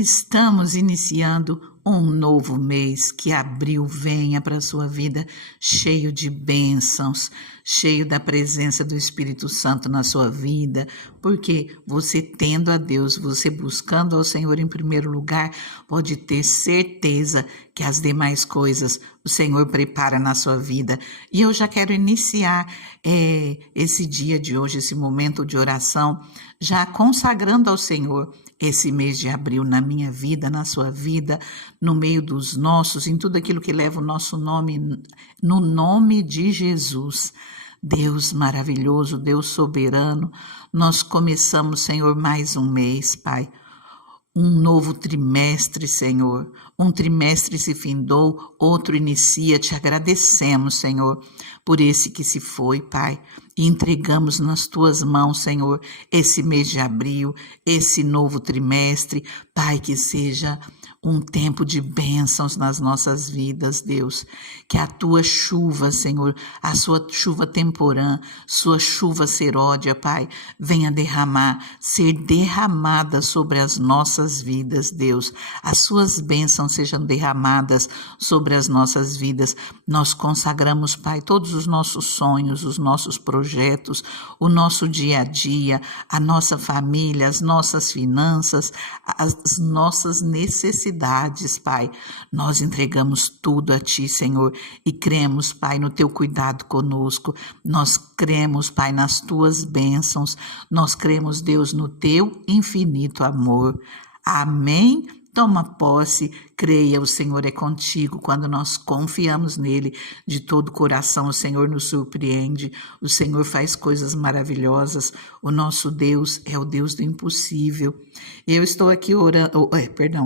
Estamos iniciando um novo mês, que abril venha para a sua vida cheio de bênçãos, cheio da presença do Espírito Santo na sua vida, porque você tendo a Deus, você buscando ao Senhor em primeiro lugar, pode ter certeza que as demais coisas o Senhor prepara na sua vida. E eu já quero iniciar esse dia de hoje, esse momento de oração, já consagrando ao Senhor esse mês de abril na minha vida, na sua vida, no meio dos nossos, em tudo aquilo que leva o nosso nome, no nome de Jesus. Deus maravilhoso, Deus soberano, nós começamos, Senhor, mais um mês, Pai. Um novo trimestre, Senhor. Um trimestre se findou, outro inicia. Te agradecemos, Senhor, por esse que se foi, Pai. E entregamos nas tuas mãos, Senhor, esse mês de abril, esse novo trimestre. Pai, que seja um tempo de bênçãos nas nossas vidas, Deus. Que a tua chuva, Senhor, a sua chuva temporã, sua chuva seródia, Pai, venha ser derramada sobre as nossas vidas, Deus. As suas bênçãos sejam derramadas sobre as nossas vidas. Nós consagramos, Pai, todos os nossos sonhos, os nossos projetos, o nosso dia a dia, a nossa família, as nossas finanças, as nossas necessidades, Pai. Nós entregamos tudo a Ti, Senhor, e cremos, Pai, no Teu cuidado conosco. Nós cremos, Pai, nas Tuas bênçãos. Nós cremos, Deus, no Teu infinito amor. Amém? Toma posse, creia, o Senhor é contigo. Quando nós confiamos nele de todo o coração, o Senhor nos surpreende, o Senhor faz coisas maravilhosas. O nosso Deus é o Deus do impossível. Eu estou aqui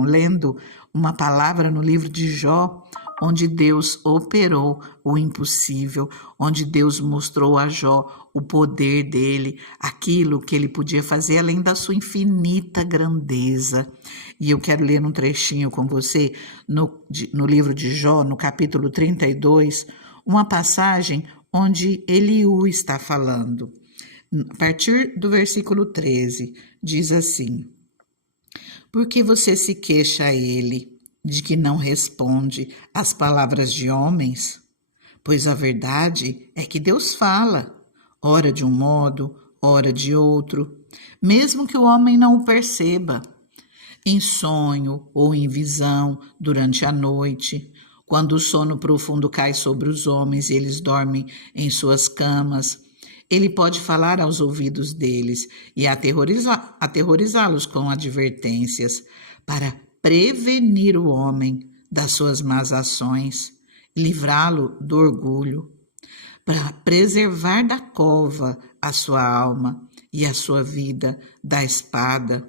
lendo uma palavra no livro de Jó, onde Deus operou o impossível, onde Deus mostrou a Jó o poder dele, aquilo que ele podia fazer além da sua infinita grandeza. E eu quero ler um trechinho com você no livro de Jó, no capítulo 32, uma passagem onde Eliú está falando. A partir do versículo 13, diz assim: Por que você se queixa a ele, de que não responde às palavras de homens? Pois a verdade é que Deus fala, ora de um modo, ora de outro, mesmo que o homem não o perceba, em sonho ou em visão durante a noite, quando o sono profundo cai sobre os homens e eles dormem em suas camas. Ele pode falar aos ouvidos deles e aterrorizá-los com advertências para prevenir o homem das suas más ações, livrá-lo do orgulho, para preservar da cova a sua alma e a sua vida da espada.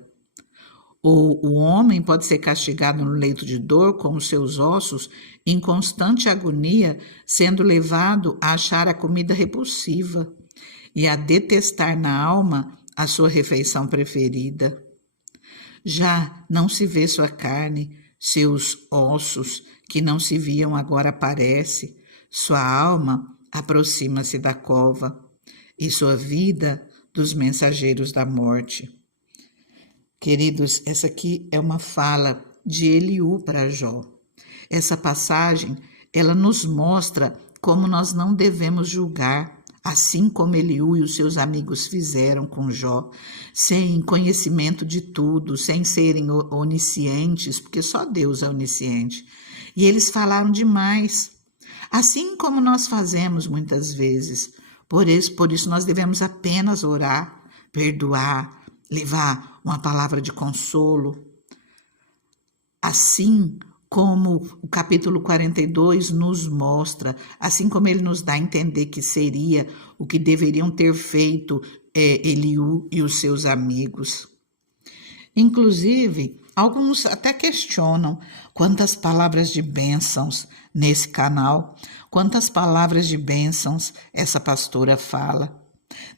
Ou o homem pode ser castigado no leito de dor com os seus ossos, em constante agonia, sendo levado a achar a comida repulsiva e a detestar na alma a sua refeição preferida. Já não se vê sua carne, seus ossos, que não se viam agora aparece, sua alma aproxima-se da cova, e sua vida dos mensageiros da morte. Queridos, essa aqui é uma fala de Eliú para Jó. Essa passagem, ela nos mostra como nós não devemos julgar, assim como Eliú e os seus amigos fizeram com Jó, sem conhecimento de tudo, sem serem oniscientes, porque só Deus é onisciente. E eles falaram demais, assim como nós fazemos muitas vezes. Por isso nós devemos apenas orar, perdoar, levar uma palavra de consolo. Assim como o capítulo 42 nos mostra, assim como ele nos dá a entender que seria o que deveriam ter feito Eliú e os seus amigos. Inclusive, alguns até questionam quantas palavras de bênçãos nesse canal, quantas palavras de bênçãos essa pastora fala.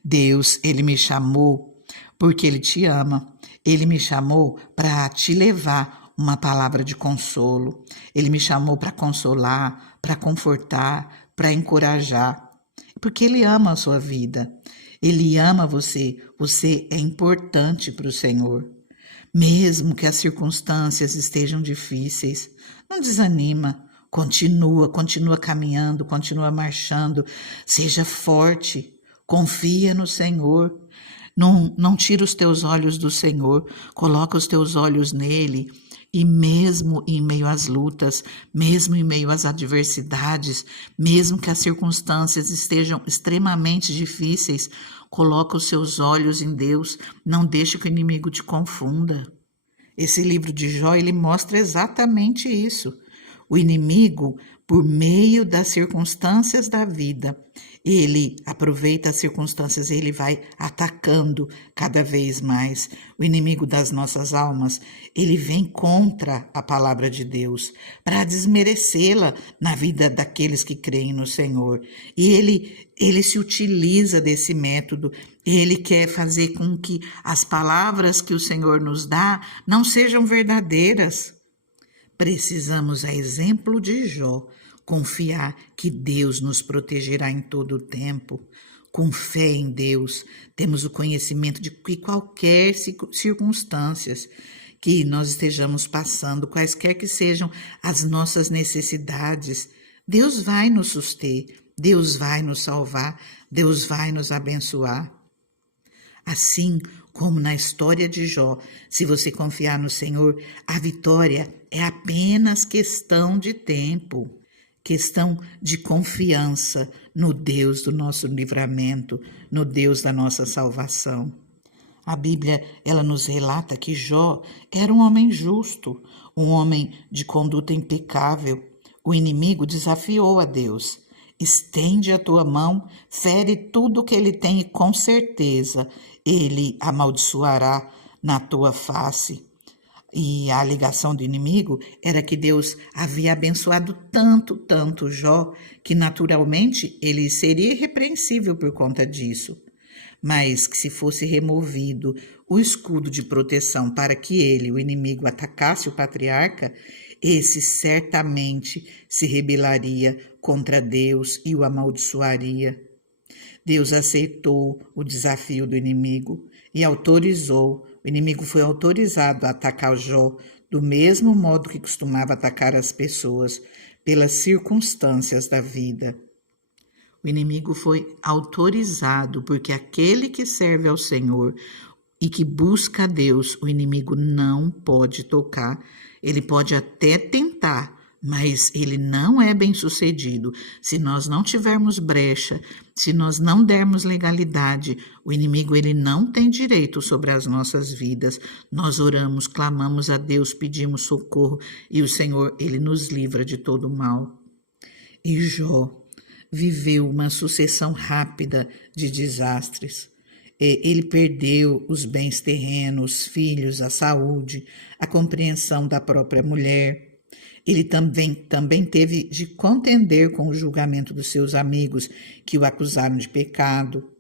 Deus, ele me chamou porque ele te ama. Ele me chamou para te levar uma palavra de consolo. Ele me chamou para consolar, para confortar, para encorajar. Porque ele ama a sua vida. Ele ama você. Você é importante para o Senhor. Mesmo que as circunstâncias estejam difíceis, não desanima, continua caminhando, continua marchando, seja forte, confia no Senhor. Não tira os teus olhos do Senhor, coloca os teus olhos nele. E mesmo em meio às lutas, mesmo em meio às adversidades, mesmo que as circunstâncias estejam extremamente difíceis, coloca os seus olhos em Deus, não deixe que o inimigo te confunda. Esse livro de Jó, ele mostra exatamente isso. O inimigo, por meio das circunstâncias da vida, ele aproveita as circunstâncias, ele vai atacando cada vez mais. O inimigo das nossas almas, ele vem contra a palavra de Deus para desmerecê-la na vida daqueles que creem no Senhor. E ele se utiliza desse método, ele quer fazer com que as palavras que o Senhor nos dá não sejam verdadeiras. Precisamos, a exemplo de Jó, confiar que Deus nos protegerá em todo o tempo. Com fé em Deus, temos o conhecimento de que qualquer circunstâncias que nós estejamos passando, quaisquer que sejam as nossas necessidades, Deus vai nos suster, Deus vai nos salvar, Deus vai nos abençoar. Assim como na história de Jó, se você confiar no Senhor, a vitória é apenas questão de tempo, questão de confiança no Deus do nosso livramento, no Deus da nossa salvação. A Bíblia, ela nos relata que Jó era um homem justo, um homem de conduta impecável. O inimigo desafiou a Deus. Estende a tua mão, fere tudo o que ele tem e com certeza ele amaldiçoará na tua face. E a alegação do inimigo era que Deus havia abençoado tanto Jó, que naturalmente ele seria irrepreensível por conta disso. Mas que se fosse removido o escudo de proteção para que ele, o inimigo, atacasse o patriarca, esse certamente se rebelaria contra Deus e o amaldiçoaria. Deus aceitou o desafio do inimigo e autorizou. O inimigo foi autorizado a atacar Jó do mesmo modo que costumava atacar as pessoas, pelas circunstâncias da vida. O inimigo foi autorizado porque aquele que serve ao Senhor e que busca a Deus, o inimigo não pode tocar. Ele pode até tentar, mas ele não é bem-sucedido. Se nós não tivermos brecha, se nós não dermos legalidade, o inimigo ele não tem direito sobre as nossas vidas. Nós oramos, clamamos a Deus, pedimos socorro e o Senhor ele nos livra de todo mal. E Jó viveu uma sucessão rápida de desastres. Ele perdeu os bens terrenos, os filhos, a saúde, a compreensão da própria mulher. Ele também teve de contender com o julgamento dos seus amigos que o acusaram de pecado.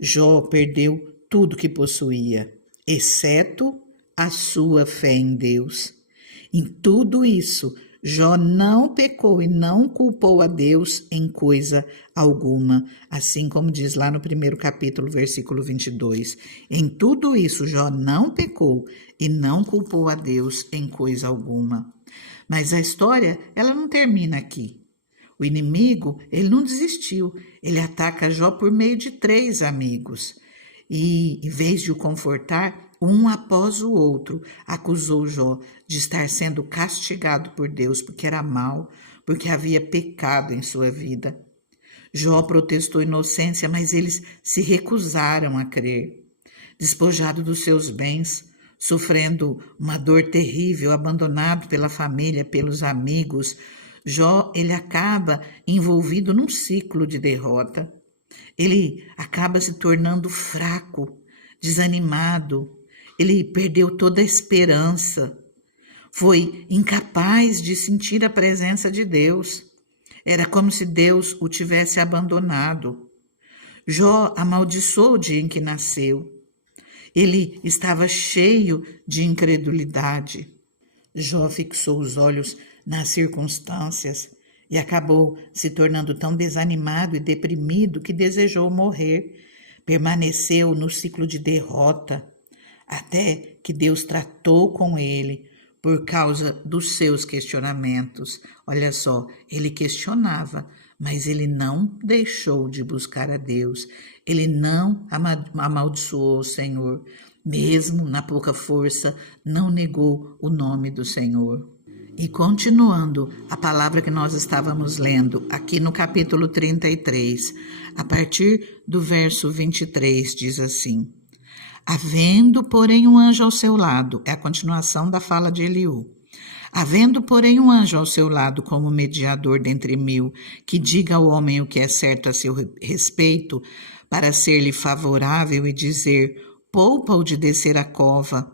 Jó perdeu tudo que possuía, exceto a sua fé em Deus. Em tudo isso, Jó não pecou e não culpou a Deus em coisa alguma, assim como diz lá no 1º capítulo, versículo 22. Em tudo isso, Jó não pecou e não culpou a Deus em coisa alguma. Mas a história, ela não termina aqui. O inimigo, ele não desistiu, ele ataca Jó por meio de 3 amigos. E, em vez de o confortar, um após o outro, acusou Jó de estar sendo castigado por Deus porque era mau, porque havia pecado em sua vida. Jó protestou inocência, mas eles se recusaram a crer. Despojado dos seus bens, sofrendo uma dor terrível, abandonado pela família, pelos amigos, Jó ele acaba envolvido num ciclo de derrota. Ele acaba se tornando fraco, desanimado. Ele perdeu toda a esperança, foi incapaz de sentir a presença de Deus. Era como se Deus o tivesse abandonado. Jó amaldiçoou o dia em que nasceu. Ele estava cheio de incredulidade. Jó fixou os olhos nas circunstâncias e acabou se tornando tão desanimado e deprimido que desejou morrer. Permaneceu no ciclo de derrota. até que Deus tratou com ele por causa dos seus questionamentos. Olha só, ele questionava, mas ele não deixou de buscar a Deus. Ele não amaldiçoou o Senhor. Mesmo na pouca força, não negou o nome do Senhor. E continuando a palavra que nós estávamos lendo aqui no capítulo 33, a partir do verso 23, diz assim: havendo, porém, um anjo ao seu lado, é a continuação da fala de Eliú. Havendo, porém, um anjo ao seu lado como mediador dentre mil, que diga ao homem o que é certo a seu respeito, para ser-lhe favorável e dizer, poupa-o de descer a cova,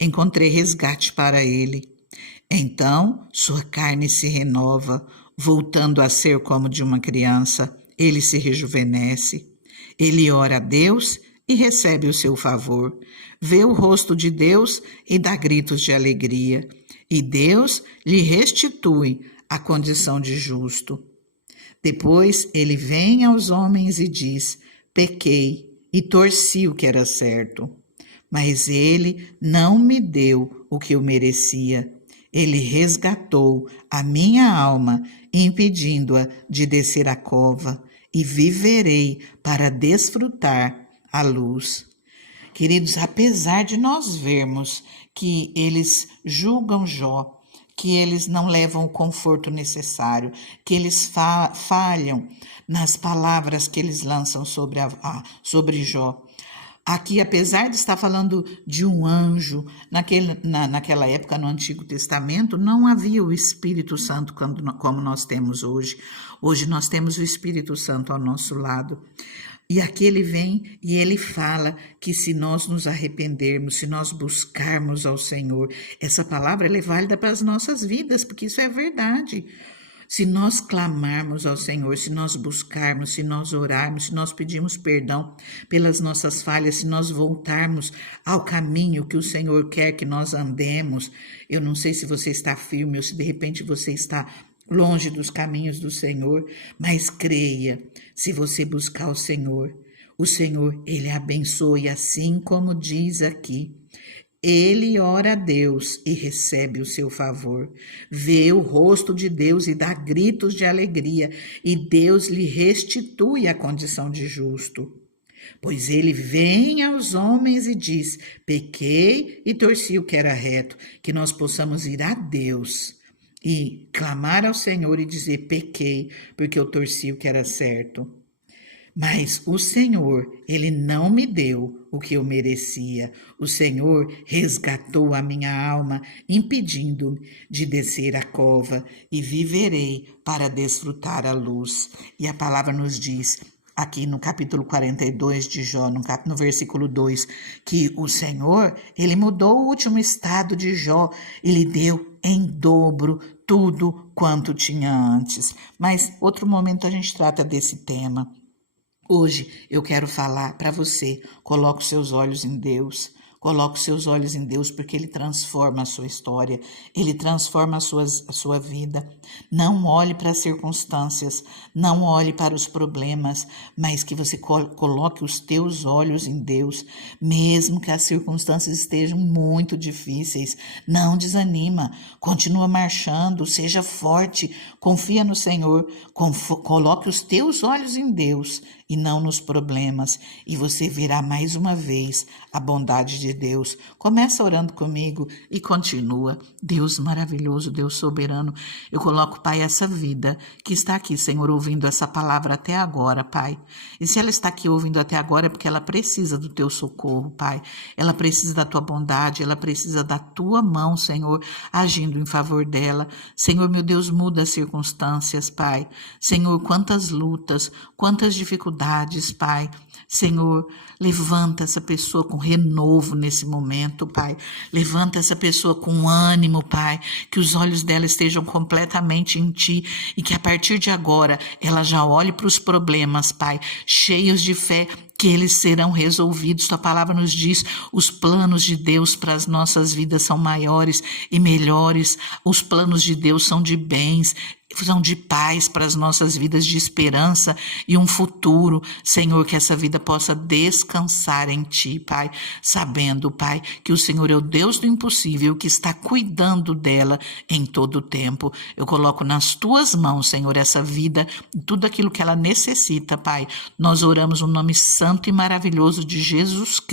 encontrei resgate para ele. Então sua carne se renova, voltando a ser como de uma criança, ele se rejuvenesce. Ele ora a Deus e recebe o seu favor. Vê o rosto de Deus e dá gritos de alegria. E Deus lhe restitui a condição de justo. Depois ele vem aos homens e diz, pequei e torci o que era certo. Mas ele não me deu o que eu merecia. Ele resgatou a minha alma, impedindo-a de descer a cova, e viverei para desfrutar a luz. Queridos, apesar de nós vermos que eles julgam Jó, que eles não levam o conforto necessário, que eles falham nas palavras que eles lançam sobre Jó. Aqui, apesar de estar falando de um anjo, naquela época, no Antigo Testamento, não havia o Espírito Santo como nós temos hoje. Hoje nós temos o Espírito Santo ao nosso lado. E aqui ele vem e ele fala que se nós nos arrependermos, se nós buscarmos ao Senhor, essa palavra ela é válida para as nossas vidas, porque isso é verdade. Se nós clamarmos ao Senhor, se nós buscarmos, se nós orarmos, se nós pedirmos perdão pelas nossas falhas, se nós voltarmos ao caminho que o Senhor quer que nós andemos, eu não sei se você está firme ou se de repente você está longe dos caminhos do Senhor, mas creia, se você buscar o Senhor, Ele abençoe, assim como diz aqui. Ele ora a Deus e recebe o seu favor. Vê o rosto de Deus e dá gritos de alegria, e Deus lhe restitui a condição de justo. Pois ele vem aos homens e diz, pequei e torci o que era reto, que nós possamos ir a Deus e clamar ao Senhor e dizer, pequei, porque eu torci o que era certo. Mas o Senhor, Ele não me deu o que eu merecia. O Senhor resgatou a minha alma, impedindo-me de descer a cova, e viverei para desfrutar a luz. E a palavra nos diz, aqui no capítulo 42 de Jó, no versículo 2, que o Senhor, Ele mudou o último estado de Jó, Ele deu em dobro tudo quanto tinha antes. Mas outro momento a gente trata desse tema. Hoje eu quero falar para você, coloque os seus olhos em Deus, coloque os seus olhos em Deus porque Ele transforma a sua história, Ele transforma a sua vida. Não olhe para as circunstâncias, não olhe para os problemas, mas que você coloque os teus olhos em Deus, mesmo que as circunstâncias estejam muito difíceis. Não desanima, continua marchando, seja forte, confia no Senhor, coloque os teus olhos em Deus e não nos problemas, e você verá mais uma vez a bondade de Deus. Começa orando comigo e continua. Deus maravilhoso, Deus soberano, eu coloco, Pai, essa vida que está aqui, Senhor, ouvindo essa palavra até agora, Pai. E se ela está aqui ouvindo até agora é porque ela precisa do teu socorro, Pai. Ela precisa da tua bondade, ela precisa da tua mão, Senhor, agindo em favor dela. Senhor, meu Deus, muda as circunstâncias, Pai. Senhor, quantas lutas, quantas dificuldades, Pai. Senhor, levanta essa pessoa com renovo nesse momento, Pai. Levanta essa pessoa com ânimo, Pai. Que os olhos dela estejam completamente em Ti e que a partir de agora ela já olhe para os problemas, Pai, cheios de fé, que eles serão resolvidos. Tua palavra nos diz, os planos de Deus para as nossas vidas são maiores e melhores. Os planos de Deus são de bens, são de paz para as nossas vidas, de esperança e um futuro. Senhor, que essa vida possa descansar em Ti, Pai, sabendo, Pai, que o Senhor é o Deus do impossível, que está cuidando dela em todo o tempo. Eu coloco nas Tuas mãos, Senhor, essa vida, tudo aquilo que ela necessita, Pai. Nós oramos no nome santo e maravilhoso de Jesus Cristo.